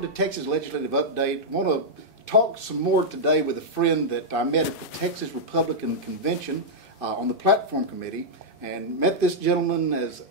welcome to Texas Legislative Update. I want to talk some more today with a friend that I met at the Texas Republican Convention on the Platform Committee, and met this gentleman as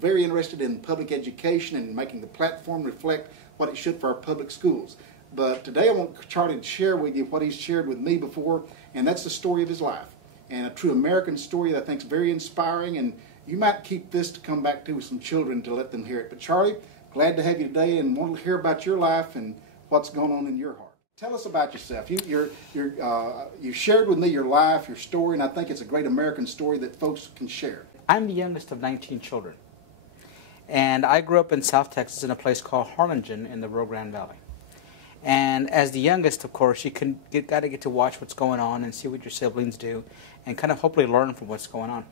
very interested in public education and making the platform reflect what it should for our public schools. But today I want Charlie to share with you what he's shared with me before, and that's the story of his life, and a true American story that I think is very inspiring, and you might keep this to come back to with some children to let them hear it. But Charlie, glad to have you today and want to hear about your life and what's going on in your heart. Tell us about yourself. You shared with me your life, your story, and I think it's a great American story that folks can share. I'm the youngest of 19 children, and I grew up in South Texas in a place called Harlingen in the Rio Grande Valley. And as the youngest, of course, you got to get to watch what's going on and see what your siblings do and kind of hopefully learn from what's going on.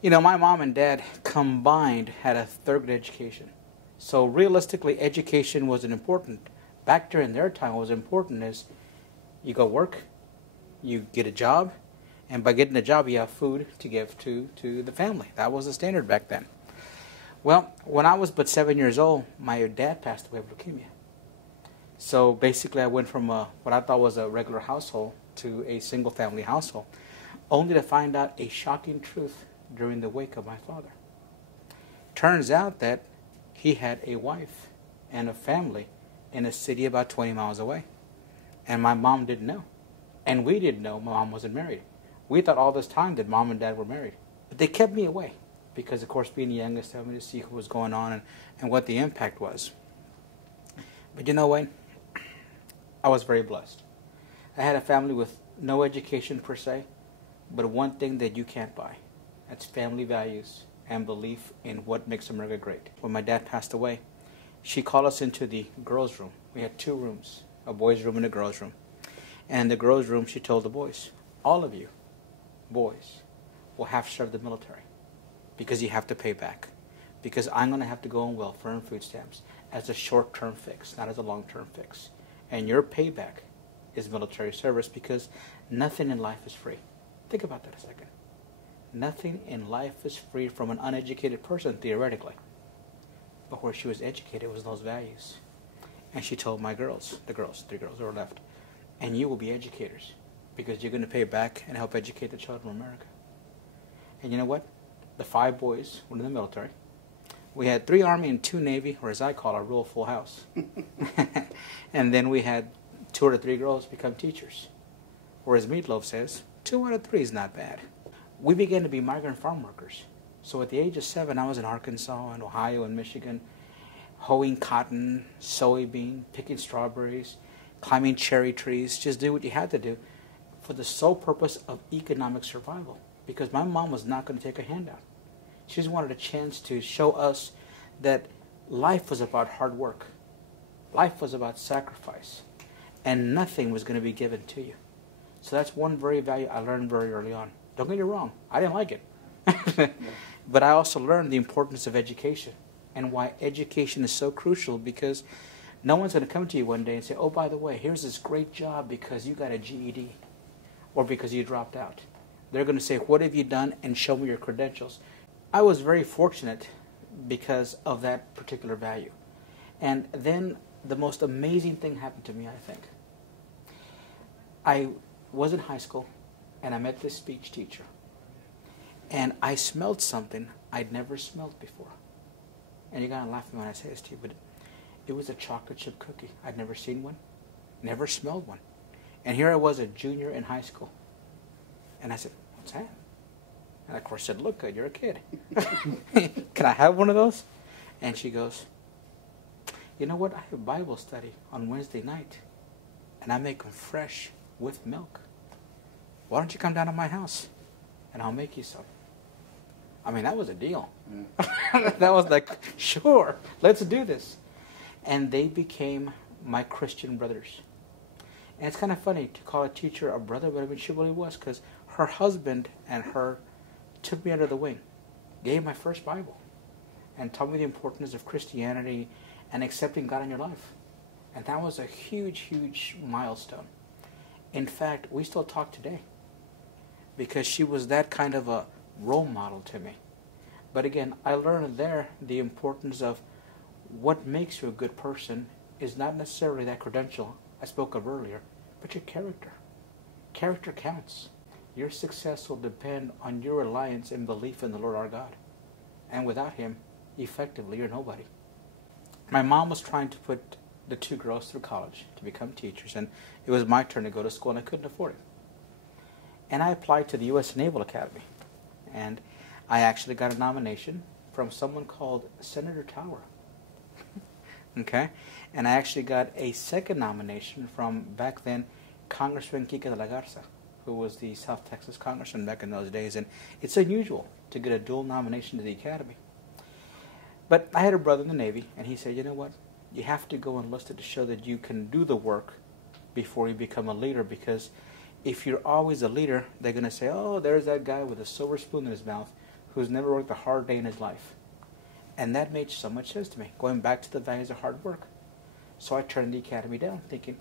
You know, my mom and dad combined had a third grade education. So realistically, education wasn't important. Back during their time, what was important is you go work, you get a job, and by getting a job, you have food to give to the family. That was the standard back then. Well, when I was but 7 years old, my dad passed away of leukemia. So basically, I went from what I thought was a regular household to a single-family household, only to find out a shocking truth during the wake of my father. Turns out that he had a wife and a family in a city about 20 miles away. And my mom didn't know. And we didn't know my mom wasn't married. We thought all this time that mom and dad were married. But they kept me away because, of course, being the youngest, I wanted to see what was going on and what the impact was. But you know what? I was very blessed. I had a family with no education per se, but one thing that you can't buy. That's family values and belief in what makes America great. When my dad passed away, she called us into the girls' room. We had two rooms, a boys' room and a girls' room. And in the girls' room, she told the boys, all of you boys will have to serve the military because you have to pay back. Because I'm going to have to go on welfare and food stamps as a short-term fix, not as a long-term fix. And your payback is military service because nothing in life is free. Think about that a second. Nothing in life is free from an uneducated person, theoretically. But where she was educated was those values. And she told my girls, three girls that were left, and you will be educators because you're going to pay back and help educate the children of America. And you know what? The 5 boys were in the military. We had 3 Army and 2 Navy, or as I call it, a real full house. And then we had 2 out of 3 girls become teachers. Or as Meatloaf says, 2 out of 3 is not bad. We began to be migrant farm workers. So at the age of 7, I was in Arkansas and Ohio and Michigan, hoeing cotton, soybean, picking strawberries, climbing cherry trees, just do what you had to do for the sole purpose of economic survival. Because my mom was not going to take a handout. She just wanted a chance to show us that life was about hard work. Life was about sacrifice. And nothing was going to be given to you. So that's one very value I learned very early on. Don't get me wrong, I didn't like it. But I also learned the importance of education and why education is so crucial, because no one's going to come to you one day and say, oh, by the way, here's this great job because you got a GED or because you dropped out. They're going to say, what have you done, and show me your credentials. I was very fortunate because of that particular value. And then the most amazing thing happened to me, I think. I was in high school, and I met this speech teacher. And I smelled something I'd never smelled before. And you're going to laugh at me when I say this to you, but it was a chocolate chip cookie. I'd never seen one, never smelled one. And here I was, a junior in high school. And I said, what's that? And of course said, look good, you're a kid. Can I have one of those? And she goes, you know what? I have Bible study on Wednesday night, and I make them fresh with milk. Why don't you come down to my house, and I'll make you some? I mean, that was a deal. That was like, sure, let's do this. And they became my Christian brothers. And it's kind of funny to call a teacher a brother, but I mean, she really was, because her husband and her took me under the wing, gave my first Bible, and taught me the importance of Christianity and accepting God in your life. And that was a huge, huge milestone. In fact, we still talk today because she was that kind of a role model to me. But again, I learned there the importance of what makes you a good person is not necessarily that credential I spoke of earlier, but your character. Character counts. Your success will depend on your reliance and belief in the Lord our God. And without Him, effectively, you're nobody. My mom was trying to put the two girls through college to become teachers, and it was my turn to go to school, and I couldn't afford it. And I applied to the U.S. Naval Academy, and I actually got a nomination from someone called Senator Tower. Okay? And I actually got a second nomination from, back then, Congressman Charlie Garza, who was the South Texas congressman back in those days. And it's unusual to get a dual nomination to the Academy. But I had a brother in the Navy, and he said, you know what? You have to go enlisted to show that you can do the work before you become a leader, because if you're always a leader, they're going to say, oh, there's that guy with a silver spoon in his mouth who's never worked a hard day in his life. And that made so much sense to me, going back to the values of hard work. So I turned the Academy down, thinking,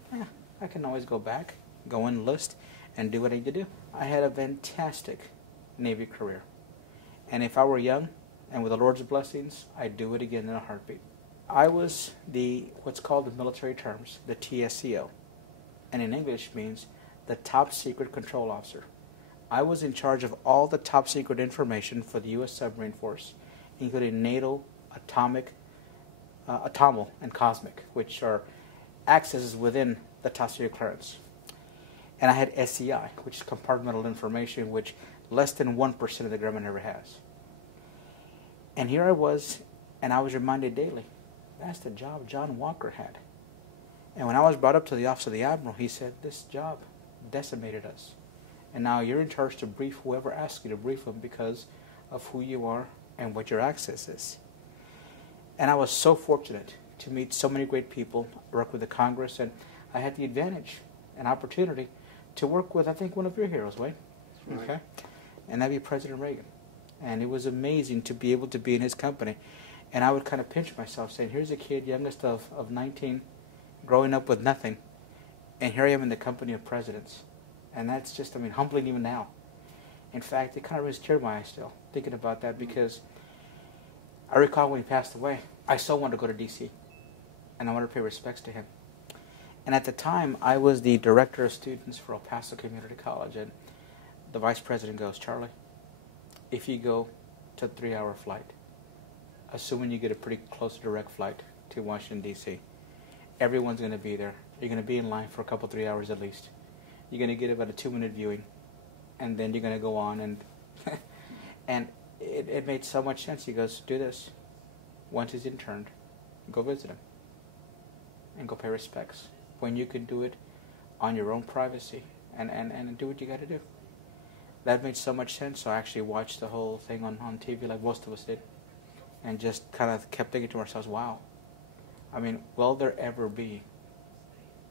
I can always go back, go enlist, and do what I need to do. I had a fantastic Navy career. And if I were young, and with the Lord's blessings, I'd do it again in a heartbeat. I was what's called in military terms, the TSCO. And in English means the Top Secret Control Officer. I was in charge of all the top secret information for the U.S. Submarine Force, including NATO, atomic, atomal, and cosmic, which are accesses within the top secret clearance. And I had SCI, which is compartmental information, which less than 1% of the government ever has. And here I was, and I was reminded daily, that's the job John Walker had. And when I was brought up to the Office of the Admiral, he said, this job decimated us. And now you're in charge to brief whoever asks you to brief them because of who you are and what your access is. And I was so fortunate to meet so many great people, work with the Congress, and I had the advantage and opportunity to work with, I think, one of your heroes, Wayne. Right. Okay? And that'd be President Reagan. And it was amazing to be able to be in his company. And I would kind of pinch myself saying, here's a kid, youngest of 19, growing up with nothing. And here I am in the company of presidents. And that's just, humbling even now. In fact, it kind of brings tears to my eyes still, thinking about that, because I recall when he passed away, I so wanted to go to D.C. and I wanted to pay respects to him. And at the time, I was the director of students for El Paso Community College, and the vice president goes, Charlie, if you go to a 3-hour flight, assuming you get a pretty close direct flight to Washington, D.C., everyone's going to be there. You're going to be in line for a couple, 3 hours at least. You're going to get about a 2-minute viewing, and then you're going to go on, and and it made so much sense. He goes, do this. Once he's interned, go visit him and go pay respects when you can do it on your own privacy and do what you got to do. That made so much sense, so I actually watched the whole thing on TV like most of us did and just kind of kept thinking to ourselves, wow, will there ever be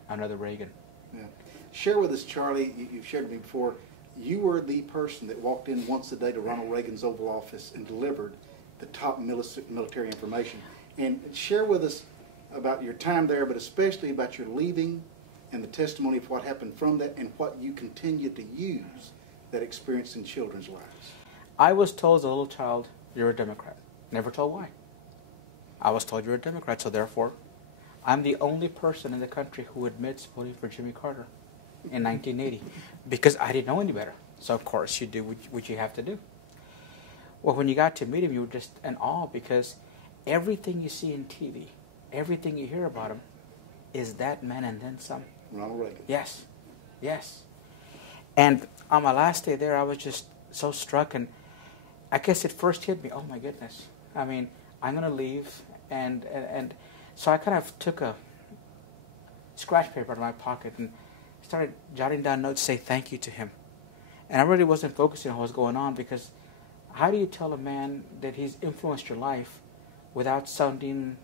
another Reagan? Yeah. Share with us, Charlie, you've shared with me before, you were the person that walked in once a day to Ronald Reagan's Oval Office and delivered the top military information. And share with us about your time there, but especially about your leaving and the testimony of what happened from that and what you continue to use that experience in children's lives. I was told as a little child, you're a Democrat. Never told why. I was told you're a Democrat, so therefore, I'm the only person in the country who admits voting for Jimmy Carter in 1980 because I didn't know any better. So of course you do what you have to do. Well, when you got to meet him, you were just in awe because everything you see in TV, everything you hear about him, is that man and then some. Ronald Reagan. Yes, yes. And on my last day there, I was just so struck, and I guess it first hit me, oh my goodness. I'm going to leave, and so I kind of took a scratch paper out of my pocket and started jotting down notes to say thank you to him. And I really wasn't focusing on what was going on, because how do you tell a man that he's influenced your life without sounding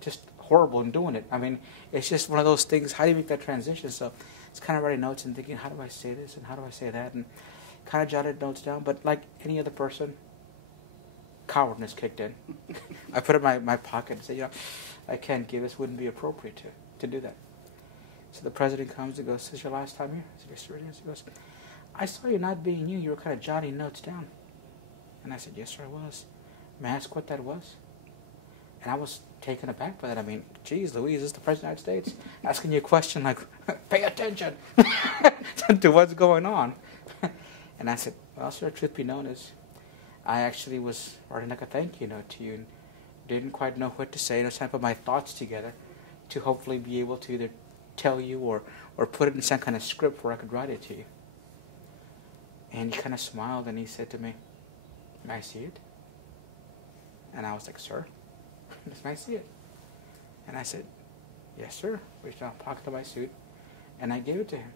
just horrible in doing it? It's just one of those things. How do you make that transition? So it's kind of writing notes and thinking, how do I say this and how do I say that? And kind of jotted notes down. But like any other person, cowardness kicked in. I put it in my pocket and said, I can't give this. Wouldn't be appropriate to do that. So the president comes and goes, is this your last time here? I said, yes, sir, it is. He goes, I saw you not being you. You were kind of jotting notes down. And I said, yes, sir, I was. May I ask what that was? And I was taken aback by that. I mean, geez, Louise, this is the President of the United States asking you a question like, pay attention to what's going on. And I said, well, sir, truth be known is I actually was writing like a thank you note to you and didn't quite know what to say. And I was trying to put my thoughts together to hopefully be able to either tell you or put it in some kind of script where I could write it to you. And he kind of smiled and he said to me, may I see it? And I was like, sir, may I see it? And I said, yes, sir. Reached down the pocket of my suit and I gave it to him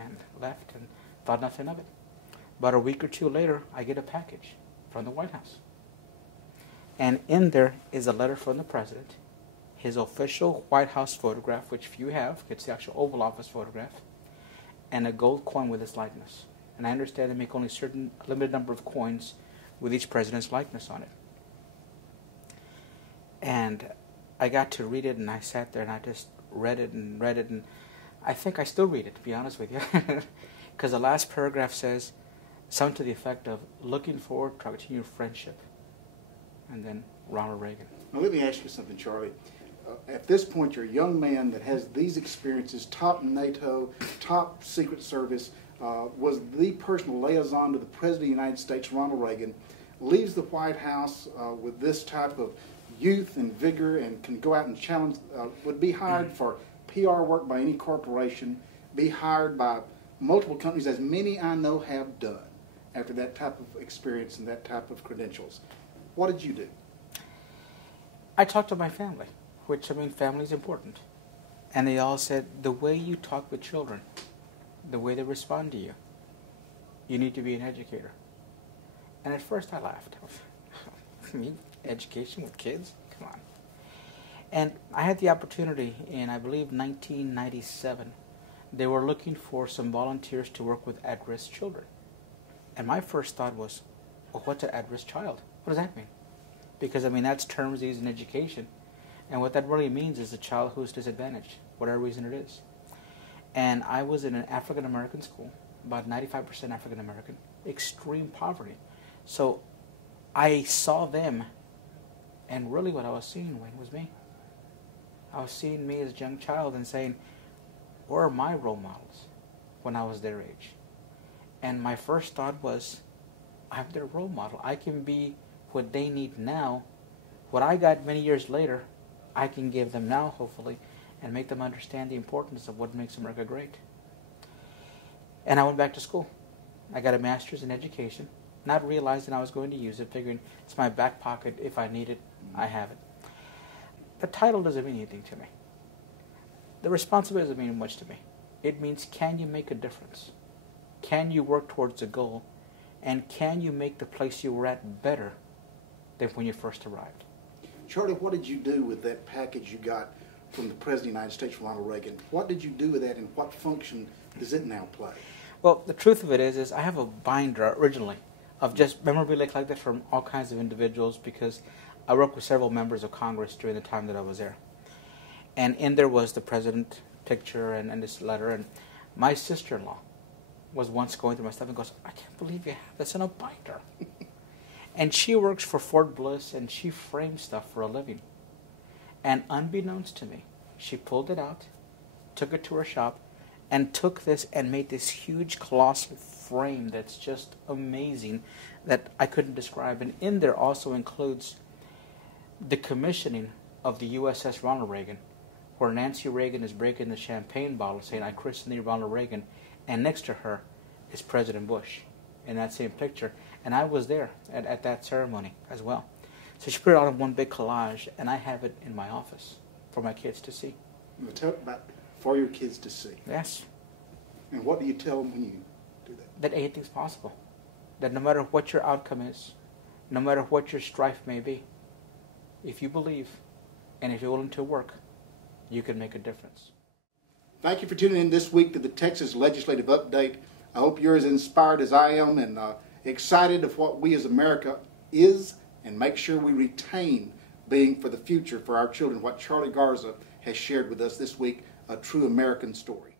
and left and thought nothing of it. About a week or two later, I get a package from the White House. And in there is a letter from the President, his official White House photograph, which if you have, it's the actual Oval Office photograph, and a gold coin with his likeness. And I understand they make only a certain limited number of coins with each president's likeness on it. And I got to read it, and I sat there and I just read it, and I think I still read it, to be honest with you. Because the last paragraph says something to the effect of looking forward to our continued friendship. And then Ronald Reagan. Now let me ask you something, Charlie. At this point, you're a young man that has these experiences, top NATO, top Secret Service, was the personal liaison to the President of the United States, Ronald Reagan, leaves the White House with this type of youth and vigor and can go out and challenge, would be hired for PR work by any corporation, be hired by multiple companies, as many I know have done after that type of experience and that type of credentials. What did you do? I talked to my family, which, I mean, family is important. And they all said, the way you talk with children, the way they respond to you, you need to be an educator. And at first I laughed. Me, education with kids? Come on. And I had the opportunity in, I believe, 1997. They were looking for some volunteers to work with at-risk children. And my first thought was, well, what's an at-risk child? What does that mean? Because, I mean, that's terms used in education. And what that really means is a child who is disadvantaged, whatever reason it is. And I was in an African-American school, about 95% African-American, extreme poverty. So I saw them, and really what I was seeing, Wayne, was me. I was seeing me as a young child and saying, where are my role models when I was their age? And my first thought was, I'm their role model. I can be what they need now. What I got many years later, I can give them now, hopefully, and make them understand the importance of what makes America great. And I went back to school. I got a master's in education, not realizing I was going to use it, figuring it's my back pocket. If I need it, I have it. The title doesn't mean anything to me. The responsibility doesn't mean much to me. It means, can you make a difference? Can you work towards a goal? And can you make the place you were at better than when you first arrived? Charlie, what did you do with that package you got from the President of the United States, Ronald Reagan? What did you do with that, and what function does it now play? Well, the truth of it is I have a binder originally of just memorabilia collected from all kinds of individuals, because I worked with several members of Congress during the time that I was there. And in there was the President picture and this letter. And my sister-in-law was once going through my stuff and goes, I can't believe you have this in a binder. And she works for Fort Bliss, and she frames stuff for a living. And unbeknownst to me, she pulled it out, took it to her shop, and took this and made this huge colossal frame that's just amazing that I couldn't describe. And in there also includes the commissioning of the USS Ronald Reagan, where Nancy Reagan is breaking the champagne bottle saying, I christen thee Ronald Reagan, and next to her is President Bush in that same picture. And I was there at that ceremony as well. So she put it all in one big collage, and I have it in my office for my kids to see. Tell about for your kids to see. Yes. And what do you tell them when you do that? That anything's possible. That no matter what your outcome is, no matter what your strife may be, if you believe and if you're willing to work, you can make a difference. Thank you for tuning in this week to the Texas Legislative Update. I hope you're as inspired as I am and excited of what we as America is, and make sure we retain being for the future for our children what Charlie Garza has shared with us this week, a true American story.